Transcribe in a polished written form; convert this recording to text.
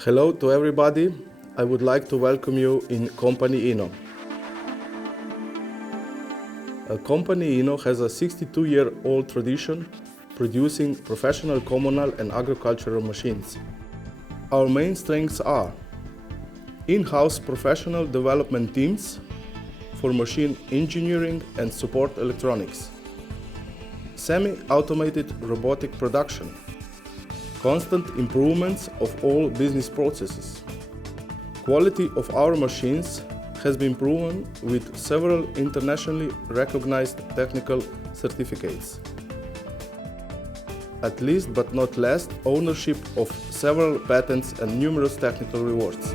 Hello to everybody. I would like to welcome you in company INO. Company INO has a 62-year-old tradition producing professional communal and agricultural machines. Our main strengths are in-house professional development teams for machine engineering and support electronics, semi-automated robotic production, constant improvements of all business processes. Quality of our machines has been proven with several internationally recognized technical certificates. At least but not last, ownership of several patents and numerous technical rewards.